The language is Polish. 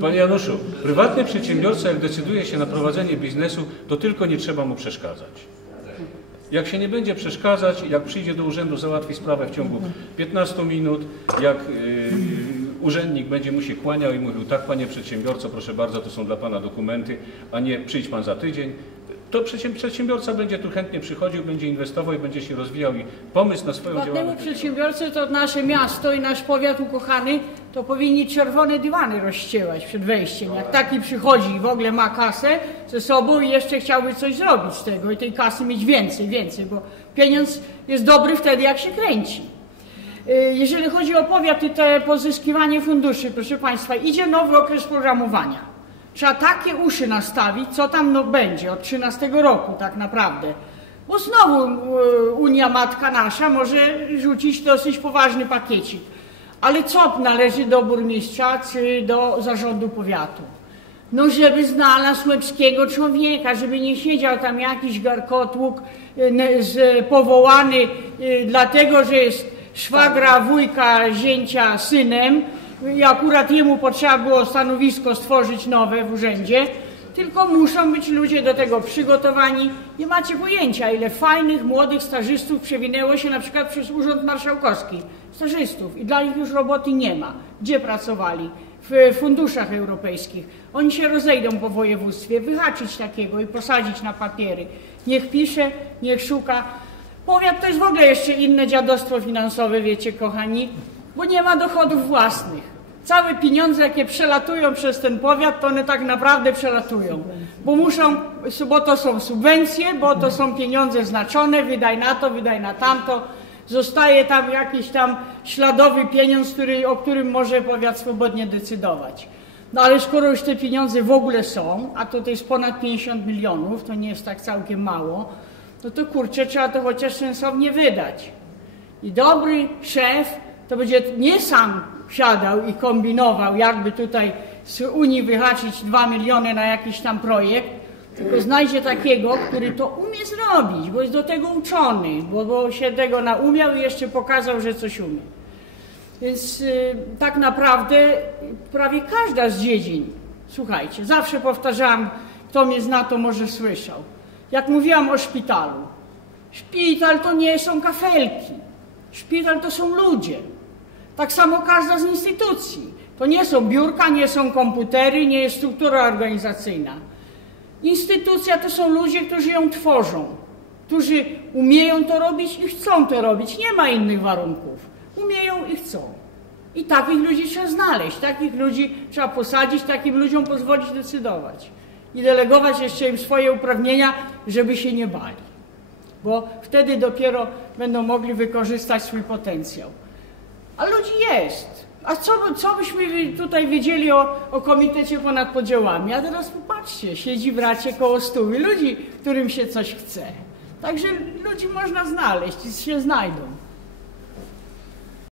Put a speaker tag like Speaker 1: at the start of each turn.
Speaker 1: Panie Januszu, prywatny przedsiębiorca, jak decyduje się na prowadzenie biznesu, to tylko nie trzeba mu przeszkadzać. Jak się nie będzie przeszkadzać, jak przyjdzie do urzędu, załatwi sprawę w ciągu 15 minut, jak yy, urzędnik będzie mu się kłaniał i mówił, tak panie przedsiębiorco, proszę bardzo, to są dla pana dokumenty, a nie przyjdź pan za tydzień, to przedsięb- przedsiębiorca będzie tu chętnie przychodził, będzie inwestował i będzie się rozwijał i pomysł na swoją
Speaker 2: Prywatnemu
Speaker 1: działalność.
Speaker 2: przedsiębiorcy to nasze miasto i nasz powiat ukochany to powinni czerwone dywany rozściełać przed wejściem. Jak taki przychodzi i w ogóle ma kasę ze sobą i jeszcze chciałby coś zrobić z tego i tej kasy mieć więcej, więcej, bo pieniądz jest dobry wtedy jak się kręci. Y, Jeżeli chodzi o powiat i te pozyskiwanie funduszy, proszę Państwa, idzie nowy okres programowania. Trzeba takie uszy nastawić, co tam no będzie od 13 roku tak naprawdę. Bo znowu y, Unia Matka Nasza może rzucić dosyć poważny pakiecik. Ale co należy do burmistrza czy do zarządu powiatu? No, żeby znalazł łebskiego człowieka, żeby nie siedział tam jakiś garkotłuk z, powołany y, dlatego, że jest szwagra, wujka, zięcia, synem i akurat jemu potrzeba było stanowisko stworzyć nowe w urzędzie, tylko muszą być ludzie do tego przygotowani. Nie macie pojęcia, ile fajnych, młodych stażystów przewinęło się na przykład przez Urząd Marszałkowski. Stażystów i dla nich już roboty nie ma. Gdzie pracowali? W funduszach europejskich. Oni się rozejdą po województwie, wyhaczyć takiego i posadzić na papiery. Niech pisze, niech szuka. Powiat to jest w ogóle jeszcze inne dziadostwo finansowe, wiecie, kochani, bo nie ma dochodów własnych. Całe pieniądze, jakie przelatują przez ten powiat, to one tak naprawdę przelatują. Bo muszą, bo to są subwencje, bo to są pieniądze znaczone, wydaj na to, wydaj na tamto. Zostaje tam jakiś tam śladowy pieniądz, który, o którym może powiat swobodnie decydować. No ale skoro już te pieniądze w ogóle są, a to, jest ponad 50 milionów, to nie jest tak całkiem mało, no to kurczę, trzeba to chociaż sensownie wydać. I dobry szef to będzie nie sam siadał i kombinował, jakby tutaj z Unii wyhaczyć 2 miliony na jakiś tam projekt, tylko znajdzie takiego, który to umie zrobić, bo jest do tego uczony, bo, bo się tego naumiał i jeszcze pokazał, że coś umie. Więc y, tak naprawdę prawie każda z dziedzin, słuchajcie, zawsze powtarzałam, kto mnie zna, to może słyszał. Jak mówiłam o szpitalu, szpital to nie są kafelki, szpital to są ludzie. Tak samo każda z instytucji. To nie są biurka, nie są komputery, nie jest struktura organizacyjna. Instytucja to są ludzie, którzy ją tworzą, którzy umieją to robić i chcą to robić. Nie ma innych warunków. Umieją i chcą. I takich ludzi trzeba znaleźć, takich ludzi trzeba posadzić, takim ludziom pozwolić decydować. I delegować jeszcze im swoje uprawnienia, żeby się nie bali. Bo wtedy dopiero będą mogli wykorzystać swój potencjał. A ludzi jest. A co, co byśmy tutaj wiedzieli o, o komitecie ponad podziałami? A teraz popatrzcie, siedzi bracie koło stówy ludzi, którym się coś chce. Także ludzi można znaleźć i się znajdą.